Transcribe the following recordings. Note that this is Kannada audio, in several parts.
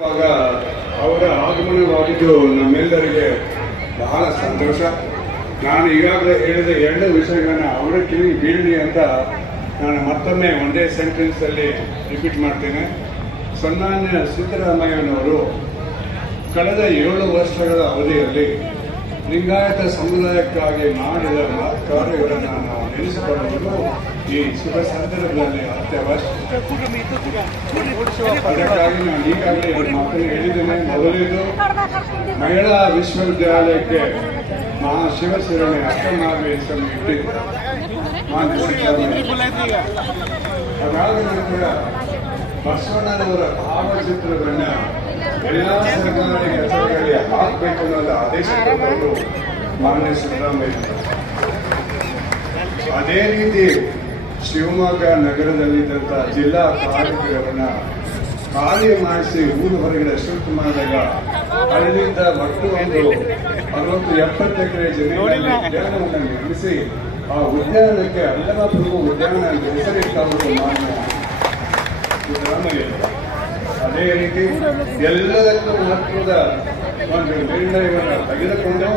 ಅವರ ಆಗಮನವಾಗಿದ್ದು ನಮ್ಮೆಲ್ಲರಿಗೆ ಬಹಳ ಸಂತೋಷ. ನಾನು ಈಗಾಗಲೇ ಹೇಳಿದ ಎರಡು ವಿಷಯಗಳನ್ನ ಅವರ ಕಿವಿ ಬೀಳಲಿ ಅಂತ ನಾನು ಮತ್ತೊಮ್ಮೆ ಒಂದೇ ಸೆಂಟೆನ್ಸ್ ಅಲ್ಲಿ ರಿಪೀಟ್ ಮಾಡ್ತೇನೆ. ಸನ್ಮಾನ್ಯ ಸಿದ್ದರಾಮಯ್ಯನವರು ಕಳೆದ ಏಳು ವರ್ಷಗಳ ಅವಧಿಯಲ್ಲಿ ಲಿಂಗಾಯತ ಸಮುದಾಯಕ್ಕಾಗಿ ಮಾಡಿದ ಕಾರ್ಯಗಳನ್ನು ನಾವು ನೆನೆಸಿಕೊಳ್ಳುವುದು ಈ ಶುಭ ಸಂದರ್ಭದಲ್ಲಿ ಅತ್ಯವಶ್ಯ ಅದಕ್ಕಾಗಿ ನಾನು ಈಗಾಗಲೇ ಮಾತನ್ನು ಹೇಳಿದ್ದೇನೆ. ಮೊದಲಿದ್ದು, ಮಹಿಳಾ ವಿಶ್ವವಿದ್ಯಾಲಯಕ್ಕೆ ಮಹಾ ಶಿವಸೇನೆ ಅಷ್ಟಮಾವೇಶವನ್ನು ಇಟ್ಟಿದ್ದು. ಮಾನ್ಯ ಸಿದ್ದರಾಮಯ್ಯ. ಅದಾದ ನಂತರ ಬಸವಣ್ಣನವರ ಭಾವಚಿತ್ರವನ್ನ ಅದೇ ರೀತಿ ಶಿವಮೊಗ್ಗ ನಗರದಲ್ಲಿದ್ದಂಥ ಜಿಲ್ಲಾ ಕಾರ್ಮಿಕರನ್ನ ಖಾಲಿ ಮಾಡಿಸಿ ಊರು ಹೊರಗಡೆ ಶಿಫ್ಟ್ ಮಾಡಿದಾಗ ಅಲ್ಲಿದ್ದ ಮತ್ತು ಒಂದು ಅರವತ್ತು ಎಪ್ಪತ್ತು ಎಕರೆ ಜಮೀನಲ್ಲಿ ಉದ್ಯಾನವನ್ನು ನಿರ್ಮಿಸಿ ಆ ಉದ್ಯಾನಕ್ಕೆ ಅಲ್ಲಮ ಪ್ರಭು ಉದ್ಯಾನ ಅಂತ ಹೆಸರಿಟ್ಟವರು ಮಾನ್ಯ ಸಿದ್ದರಾಮಯ್ಯ ಅದೇ ರೀತಿ ಎಲ್ಲದಕ್ಕೂ ಮಹತ್ವದ ಒಂದು ನಿರ್ಣಯವನ್ನು ತೆಗೆದುಕೊಂಡು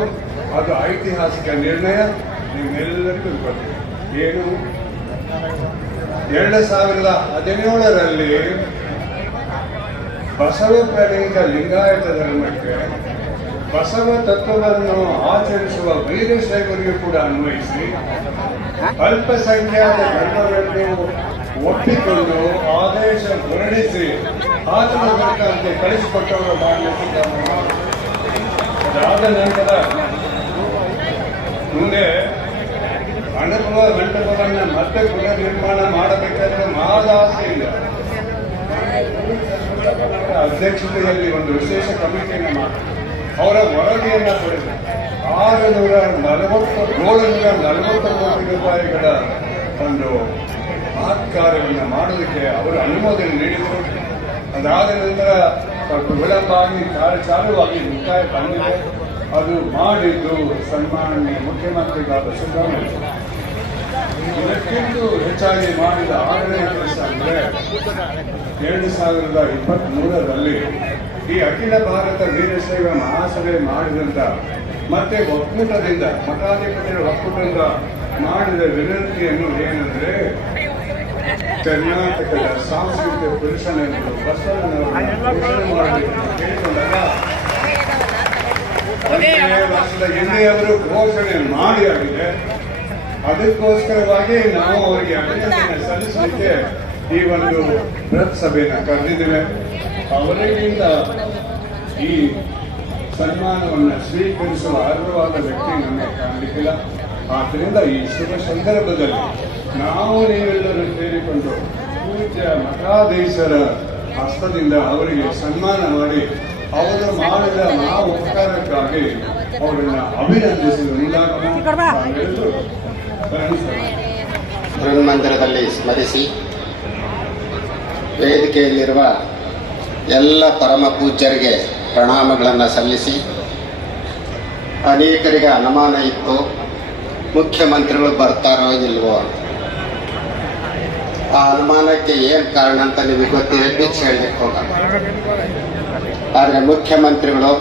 ಅದು ಐತಿಹಾಸಿಕ ನಿರ್ಣಯ. ನೀವೆಲ್ಲರಿಗೂ ಗೊತ್ತಿದೆ ಏನು? ಎರಡು ಸಾವಿರದ ಹದಿನೇಳರಲ್ಲಿ ಬಸವ ಪ್ರಣೀತ ಲಿಂಗಾಯತ ಧರ್ಮಕ್ಕೆ ಬಸವ ತತ್ವವನ್ನು ಆಚರಿಸುವ ವೀರಶೈವರಿಗೂ ಕೂಡ ಅನ್ವಯಿಸಿ, ಅಲ್ಪಸಂಖ್ಯಾತ ಧರ್ಮಗಳನ್ನು ಒಪ್ಪಿಕೊಂಡು ಆದೇಶ ಹೊರಡಿಸಿ ಆತನ ಕಳಿಸಿಕೊಟ್ಟವರ ಸಿದ್ದರಾಮಯ್ಯ ಅದಾದ ನಂತರ ಮುಂದೆ ಅನುಭವ ಮಂಟಪವನ್ನ ಮತ್ತೆ ಪುನರ್ ನಿರ್ಮಾಣ ಮಾಡಬೇಕಾದ್ರೆ ಇಲ್ಲ ಅಧ್ಯಕ್ಷತೆಯಲ್ಲಿ ಒಂದು ವಿಶೇಷ ಕಮಿಟಿಯನ್ನು ಮಾಡಿ ಅವರ ವರದಿಯನ್ನ ಪಡೆದು ಆರು ನೂರ ನಲವತ್ತು, ಏಳುನೂರ ನಲವತ್ತು ಕೋಟಿ ರೂಪಾಯಿಗಳ ಒಂದು ಕಾರ್ಯವನ್ನು ಮಾಡೋದಕ್ಕೆ ಅವರು ಅನುಮೋದನೆ ನೀಡಿದರು. ಅದಾದ ನಂತರ ಸ್ವಲ್ಪ ವಿಳಂಬ ಆಗಿ ಕಾರ್ಯ ಚಾಲುವಾಗಿ ಮುಕ್ತಾಯ ಬಂದಿದೆ ಅದು ಮಾಡಿದ್ದು ಸನ್ಮಾನ್ಯ ಮುಖ್ಯಮಂತ್ರಿಗಳಾದ ಸಿದ್ದರಾಮಯ್ಯ. ಇದಕ್ಕಿಂತ ಹೆಚ್ಚಾಗಿ ಮಾಡಿದ ಆರನೇ ಕೆಲಸ ಅಂದರೆ ಎರಡು ಸಾವಿರದ ಇಪ್ಪತ್ತ್ ಮೂರರಲ್ಲಿ ಈ ಅಖಿಲ ಭಾರತ ವೀರಶೈವ ಮಹಾಸಭೆ ಮಾಡಿದಂತ ಮತ್ತೆ ಒಕ್ಕೂಟದಿಂದ ಮಠಾಧಿಪತಿಗಳ ಒಕ್ಕೂಟದಿಂದ ಮಾಡಿದ ವಿನಂತಿಯನ್ನು ಏನಂದ್ರೆ ಕರ್ನಾಟಕದ ಸಾಂಸ್ಕೃತಿಕ ಪುರುಷನನ್ನು ಬಸವಣ್ಣನವರನ್ನು ಕೇಳಿಕೊಂಡಾಗ ವರ್ಷದ ಹಿಂದೆಯವರು ಘೋಷಣೆ ಮಾಡಿ ಆಗಿದೆ. ಅದಕ್ಕೋಸ್ಕರವಾಗಿ ನಾವು ಅವರಿಗೆ ಅಭಿನಂದನೆ ಸಲ್ಲಿಸಲಿಕ್ಕೆ ಈ ಒಂದು ಬೃಹತ್ ಸಭೆಯನ್ನು ಕರೆದಿದ್ದೇವೆ. ಅವರಿಗಿಂತ ಈ ಸನ್ಮಾನವನ್ನು ಸ್ವೀಕರಿಸುವ ಅರ್ಹವಾದ ವ್ಯಕ್ತಿ ನಮಗೆ ಕಾಣಲಿಕ್ಕಿಲ್ಲ. ಆದ್ದರಿಂದ ಈ ಶುಭ ಸಂದರ್ಭದಲ್ಲಿ ನಾವು ನೀವೆಲ್ಲರೂ ಸೇರಿಕೊಂಡು ಪೂಜ್ಯ ಮಠಾಧೀಶರ ಹಸ್ತದಿಂದ ಅವರಿಗೆ ಸನ್ಮಾನ ಮಾಡಿ ಅವರು ಮಾಡಿದ ಮಹಾ ಉಪಕಾರಕ್ಕಾಗಿ ಅವರನ್ನು ಅಭಿನಂದಿಸಲು ಶ್ರಮಿಸೋಣ. ಬೃಹನ್ಮಂದಿರದಲ್ಲಿ ಸ್ಮರಿಸಿ ವೇದಿಕೆಯಲ್ಲಿರುವ ಎಲ್ಲ ಪರಮ ಪೂಜ್ಯರಿಗೆ ಪ್ರಣಾಮಗಳನ್ನು ಸಲ್ಲಿಸಿ ಅನೇಕರಿಗೆ ಅನುಮಾನ ಇತ್ತು, ಮುಖ್ಯಮಂತ್ರಿಗಳು ಬರ್ತಾರೋ ಇಲ್ವೋ ಆ ಅನುಮಾನಕ್ಕೆ ಏನು ಕಾರಣ ಅಂತ ನಿಮಗೆ ಗೊತ್ತಿದೆ ಪಿಚ್ ಹೇಳಲಿಕ್ಕೆ ಹೋಗಲ್ಲ ಆದರೆ ಮುಖ್ಯಮಂತ್ರಿಗಳು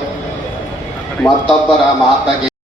ಮತ್ತೊಬ್ಬರ ಮಾತಾಗಿ